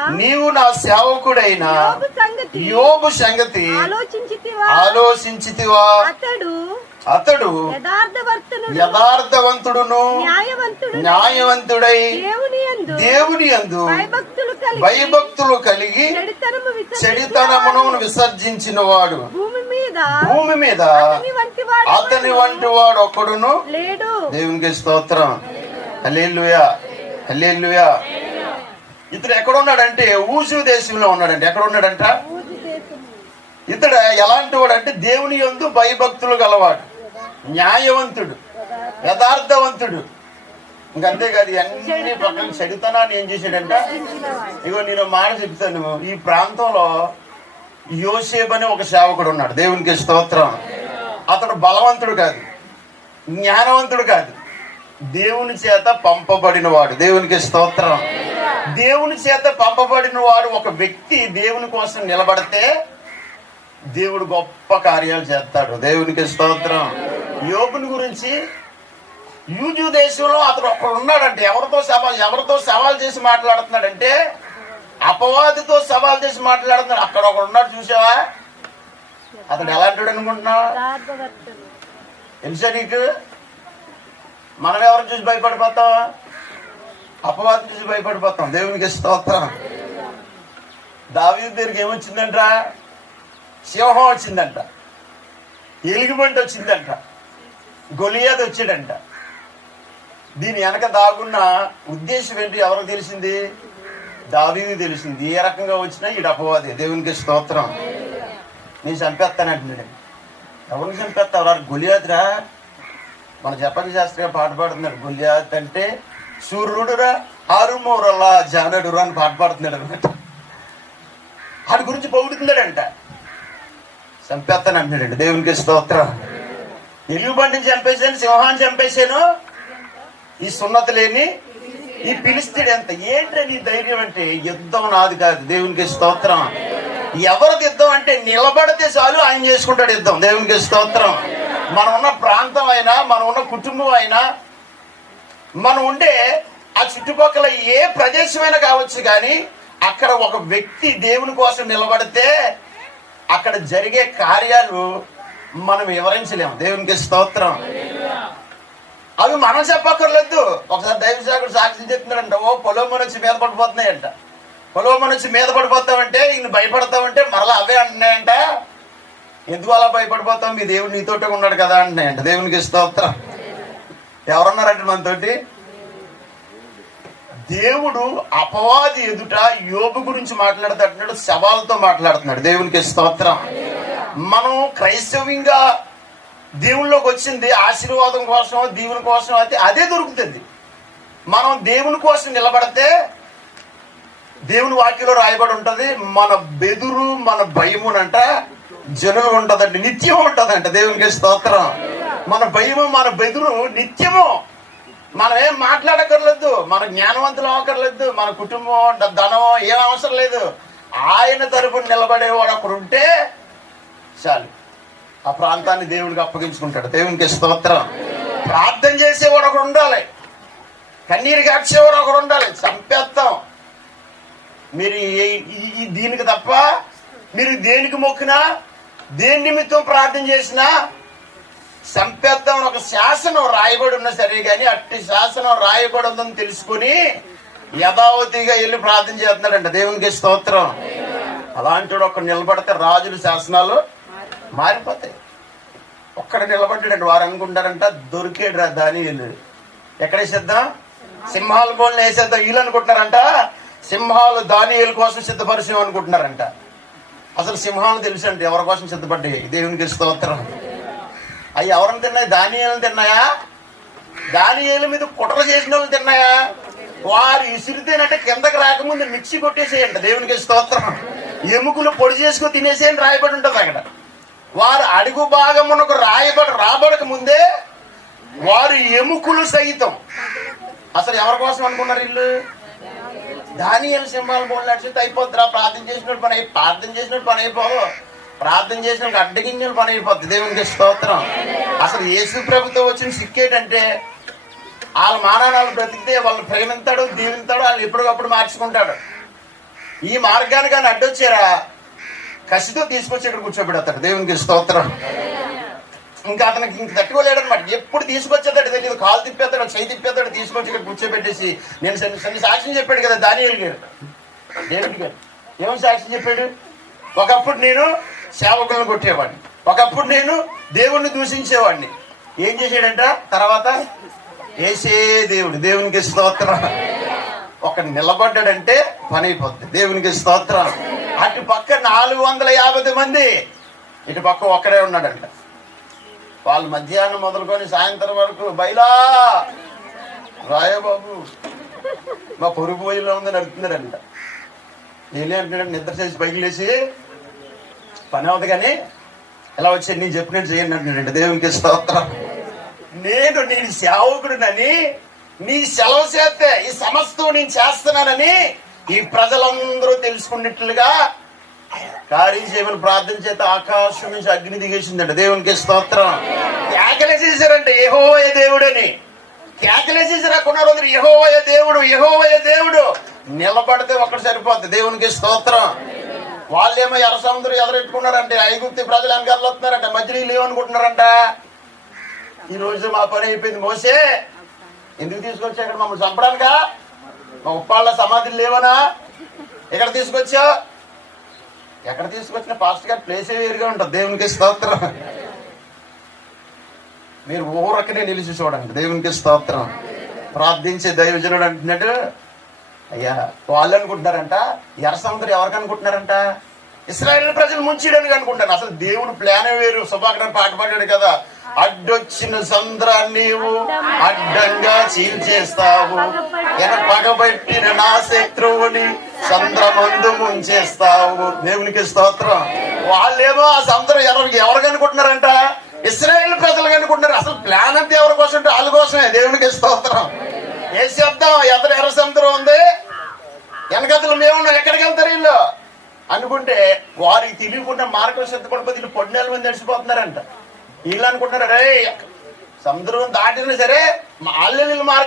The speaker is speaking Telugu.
నీవు నా సేవకుడైన. యోబు సంగతి. ఆలోచించితివా? అతడు అతడు యథార్థవంతుడును. న్యాయవంతుడు దేవుని యందు భయభక్తులు కలిగి. చెడితనమును విసర్జించిన వాడు. భూమి మీద భూమి మీద అతని వంటి వాడు లేడు. దేవునికి స్తోత్రం. హల్లెలూయా. హల్లెలూయా. ఇతడు ఎక్కడ ఉన్నాడంటే ఊసు దేశంలో ఉన్నాడంటే ఎక్కడ ఉన్నాడంట ఊజు దేశము. ఇతడు ఎలాంటి వాడు అంటే దేవుని యందు భయభక్తులు గలవాడు. న్యాయవంతుడు. యథార్థవంతుడు. ఇంకంతేకాదు అన్ని పక్కన చెడుతనాన్ని ఏం చేశాడంట? ఇగో నేను మాట చెప్తాను. ఈ ప్రాంతంలో యోసేపు అని ఒక సేవకుడు ఉన్నాడు. దేవునికి స్తోత్రం. అతడు బలవంతుడు కాదు. జ్ఞానవంతుడు కాదు. దేవుని చేత పంపబడిన వాడు దేవునికి స్తోత్రం. దేవుని చేత పంపబడిన వాడు ఒక వ్యక్తి దేవుని కోసం నిలబడితే దేవుడు గొప్ప కార్యాలు చేస్తాడు. దేవునికి స్తోత్రం. యోగుని గురించి యూజు దేశంలో అతడు ఒకడు ఉన్నాడంటే ఎవరితో సవాల్ ఎవరితో సవాల్ చేసి మాట్లాడుతున్నాడంటే అపవాదితో సవాల్ చేసి మాట్లాడుతున్నాడు. అక్కడ ఒకడు ఉన్నాడు చూసావా? అతడు ఎలాంటి అనుకుంటున్నావు. తెలుసా నీకు? మనం ఎవరు చూసి భయపడిపోతాం? అపవాదం నుంచి భయపడిపోతాం. దేవునికి స్తోత్రం. దావీ దగ్గరికి ఏమొచ్చిందంట? సింహం వచ్చిందంట. ఎలుగుబంటి వచ్చిందంట. గొలియాది వచ్చాడంట. దీని వెనక దాగున్న ఉద్దేశం ఏంటి ఎవరికి తెలిసింది? దావీది తెలిసింది. ఏ రకంగా వచ్చినా ఈ అపవాది. దేవునికి స్తోత్రం. నేను చంపేస్తానంటున్నాడు ఎవరిని చంపేస్తావు? గొలియాదిరా గొలియాద్రా. మన జపన్ శాస్త్రిగా పాట పాడుతున్నాడు. గొలియాద్ అంటే సూర్యుడురా ఆరుమూరల్లా జానడురా అని పాట పాడుతున్నాడు అనమాట వాడి గురించి పొగుడుతున్నాడంట చంపేస్తాను అంటున్నాడు దేవునికి స్తోత్రం. ఎలుగుబంటిని చంపేశాను సింహాన్ని చంపేశాను. ఈ సున్నత లేని ఈ పిలిస్తాడు ఎంత? ఏంటి నీ ధైర్యం అంటే? యుద్ధం నాది కాదు. దేవునికి స్తోత్రం. ఎవరికి యుద్ధం అంటే నిలబడితే చాలు ఆయన చేసుకుంటాడు యుద్ధం. దేవునికి స్తోత్రం. మనం ఉన్న ప్రాంతం అయినా మనం ఉన్న కుటుంబం అయినా మనం ఉండే ఆ చుట్టుపక్కల ఏ ప్రదేశమైనా కావచ్చు కానీ అక్కడ ఒక వ్యక్తి దేవుని కోసం నిలబడితే అక్కడ జరిగే కార్యాలు మనం వివరించలేము. దేవునికి స్తోత్రం. అవి మనం చెప్పక్కర్లేదు. ఒకసారి దైవ సాక్షి చెప్తున్నాడంట ఓ పొలం వచ్చి మీద పడిపోతున్నాయంట. పొలం వచ్చి మీద పడిపోతామంటే ఈయన భయపడతామంటే మరలా అవే అంటున్నాయంట. ఎందుకు అలా భయపడిపోతాం మీ దేవుడు నీతోటే ఉన్నాడు కదా అంటున్నాయంట. దేవునికి స్తోత్రం. ఎవరున్నారంటే మనతోటి? దేవుడు అపవాది ఎదుట యోగు గురించి మాట్లాడుతున్నాడు శవాలతో మాట్లాడుతున్నాడు. దేవునికి స్తోత్రం. మనం క్రైస్తవ్యంగా దేవుళ్ళలోకి వచ్చింది ఆశీర్వాదం కోసం దేవుని కోసం అయితే అదే దొరుకుతుంది. మనం దేవుని కోసం నిలబడితే దేవుని వాక్యలో రాయబడి ఉంటుంది మన బెదురు మన భయమునంట జనులు ఉంటుందంట నిత్యం ఉంటుందంట. దేవునికి స్తోత్రం. మన భయము మన బెదురు నిత్యము. మనం ఏం మాట్లాడక్కర్లేదు మన జ్ఞానవంతులు అవ్వకర్లేదు మన కుటుంబం ధనం ఏం అవసరం లేదు. ఆయన తరపున నిలబడేవాడు ఒకడు ఉంటే చాలు. ఆ ప్రాంతాన్ని దేవుడికి అప్పగించుకుంటాడు. దేవునికి స్తోత్రం. ప్రార్థన చేసేవాడు ఒకడు ఉండాలి. కన్నీరు కాచేవాడు ఒకడు ఉండాలి. చంపేస్తాం. మీరు ఈ దీనికి తప్ప మీరు దేనికి మొక్కినా దేని నిమిత్తం ప్రార్థన చేసినా చంపేద్దాం ఒక శాసనం రాయబడి ఉన్నా సరే కానీ అట్టి శాసనం రాయబడి ఉందని తెలుసుకుని యథావతిగా వెళ్ళి ప్రార్థన చేస్తున్నాడంట. దేవునికి స్తోత్రం. అలాంటి ఒక నిలబడితే రాజుల శాసనాలు మారిపోతాయి. ఒక్కడ నిలబడ్డాడంట వారు అనుకుంటారంట దొరికేడు రా దాని ఎక్కడ వేసేద్దాం? సింహాల బోల్ని వేసేద్దాం వీళ్ళు అనుకుంటున్నారంట. సింహాలు దానియేలు కోసం సిద్ధపరిచయం అనుకుంటున్నారంట. అసలు సింహాలు తెలుసు అంటే ఎవరి కోసం సిద్ధపడ్డాయి? దేవునికి స్తోత్రం. అవి ఎవరిని తిన్నాయి? దానియేలు తిన్నాయా? దానియేలు మీద కుట్ర చేసిన వాళ్ళు తిన్నాయా? వారు ఇసిరితేనంటే కిందకి రాకముందు మిక్సీ కొట్టేసేయండి. దేవునికి స్తోత్రం. ఎముకలు పొడి చేసుకుని తినేసేయని రాయబడి ఉంటుంది అక్కడ. వారు అడుగు భాగమునకు రాయబడి రాబడక ముందే వారు ఎముకలు సహితం అసలు ఎవరి కోసం అనుకున్నారు ఇల్లు దానియలు సింహాలు బోళ్ళు నడిచితే అయిపోద్దిరా ప్రార్థన చేసినట్టు పని అయి ప్రార్థన చేసినట్టు పని అయిపోదు ప్రార్థన చేసిన అడ్డగింజలు పని అయిపోద్ది దేవునికి స్తోత్రం. అసలు యేసు ప్రభుతో వచ్చిన సిక్కేటంటే వాళ్ళ మానాలు బ్రతికితే వాళ్ళని ప్రేమింతాడు దీవింతాడు వాళ్ళని ఎప్పటికప్పుడు మార్చుకుంటాడు. ఈ మార్గాన్ని కానీ అడ్డొచ్చారా? కసితో తీసుకొచ్చి ఇక్కడ కూర్చోబెడతాడు. దేవునికి స్తోత్రం. ఇంకా అతనికి ఇంక తట్టుకోలేడు అనమాట ఎప్పుడు తీసుకొచ్చేదాడు తెలియదు కాలు తిప్పేస్తాడు చేయి తిప్పేస్తాడు తీసుకొచ్చి ఇక్కడ కూర్చోబెట్టేసి నేను సన్ని సన్ని సాక్ష్యం చెప్పాడు కదా దానియేలు గారు. దేవుడి గారు ఏమని సాక్ష్యం చెప్పాడు? ఒకప్పుడు నేను సేవకులను కొట్టేవాడిని. ఒకప్పుడు నేను దేవుణ్ణి దూషించేవాడిని. ఏం చేశాడంట? తర్వాత ఏసే దేవుడు దేవునికి స్తోత్రం. ఒక నిలబడ్డాడంటే పని అయిపోద్ది. దేవునికి స్తోత్రం. అటు పక్క నాలుగు వందల యాభై మంది ఇటు పక్క ఒక్కడే ఉన్నాడంట. వాళ్ళు మధ్యాహ్నం మొదలుకొని సాయంత్రం వరకు బయలా రాయబాబు మా పొరుగు పోయిలో ఉంది నడుపుతున్నాడంట నేనే అంటున్నాడు నిద్ర చేసి పైకి లేచి పని అవుతుంది కానీ ఎలా వచ్చి నేను చెప్పినట్టు చేయండి అంటున్నాడు దేవునికి స్తోత్రం. నేను నేను సేవకుడినని నీ సెలవు చేస్తే ఈ సమస్తం నేను చేస్తున్నానని ఈ ప్రజలందరూ తెలుసుకున్నట్లుగా కార్యం చేయమని ప్రార్థన చేత ఆకాశం నుంచి అగ్ని దిగేసిందంట. దేవునికి స్తోత్రం. కేకలేసేసారంట యెహోవా దేవుడని. కేకలేసేసారు కొన్న రోజులు యెహోవా దేవుడు యెహోవా దేవుడు. నిలబడితే ఒక్కటి సరిపోద్ది. దేవునికి స్తోత్రం. వాళ్ళేమో ఎర్ర సముద్రం ఎదరెట్టుకున్నారంటే ఐగుప్తి ప్రజలు వెనకాల వస్తున్నారంట మధ్య ఏమనుకుంటున్నారంట ఈ రోజు మా పని అయిపోయింది మోసే. ఎందుకు తీసుకొచ్చా ఇక్కడ మమ్మల్ని చంపడానికా? మా ఉప్పాళ్ళ సమాధులు లేవనా? ఎక్కడ తీసుకొచ్చా ఎక్కడ తీసుకొచ్చిన? పాస్ట్ గారి ప్లేసే వేరుగా ఉంటుంది. దేవునికి స్తోత్రం. మీరు ఊరకనే నిలిచి చూడండి. దేవునికి స్తోత్రం. ప్రార్థించే దైవజనుడు అంటున్నట్టు అయ్యా వాళ్ళు అనుకుంటున్నారంట ఎర్ర సముద్రం ఎవరికి అనుకుంటున్నారంట ఇస్రాయేల్ ప్రజలు ముంచేయడానికి అనుకుంటాను. అసలు దేవుడు ప్లానే వేరు. సుభాకరన్ పాట పాడాడు కదా. అడ్డొచ్చిన సంద్రాన్ని అడ్డంగా చీల్చేస్తావు ఎన పగబెట్టిన నా శత్రువుని సంద్రమందు ముంచేస్తావు. దేవునికి స్తోత్రం. వాళ్ళేమో ఆ సముద్రం ఎవరికి ఎవరికి అనుకుంటున్నారంట ఇస్రాయేల్ ప్రజలు అనుకుంటున్నారు. అసలు ప్లాన్ అంతా ఎవరి కోసం వాళ్ళ కోసమే. దేవునికి స్తోత్రం. ఏ శబ్దం ఎదురు ఎర్ర సముద్రం ఉంది. వెనకతలు మేమున్నాం ఎక్కడికి వెళ్తారు వీళ్ళు? అనుకుంటే వారికి తెలియకుండా మార్గం సిద్ధపడిపోతే వీళ్ళు పొడినేల మంది నడిచిపోతున్నారంట. వీళ్ళు అనుకుంటున్నారు రే సముద్రం దాటినా సరే వాళ్ళే వీళ్ళు మార్గం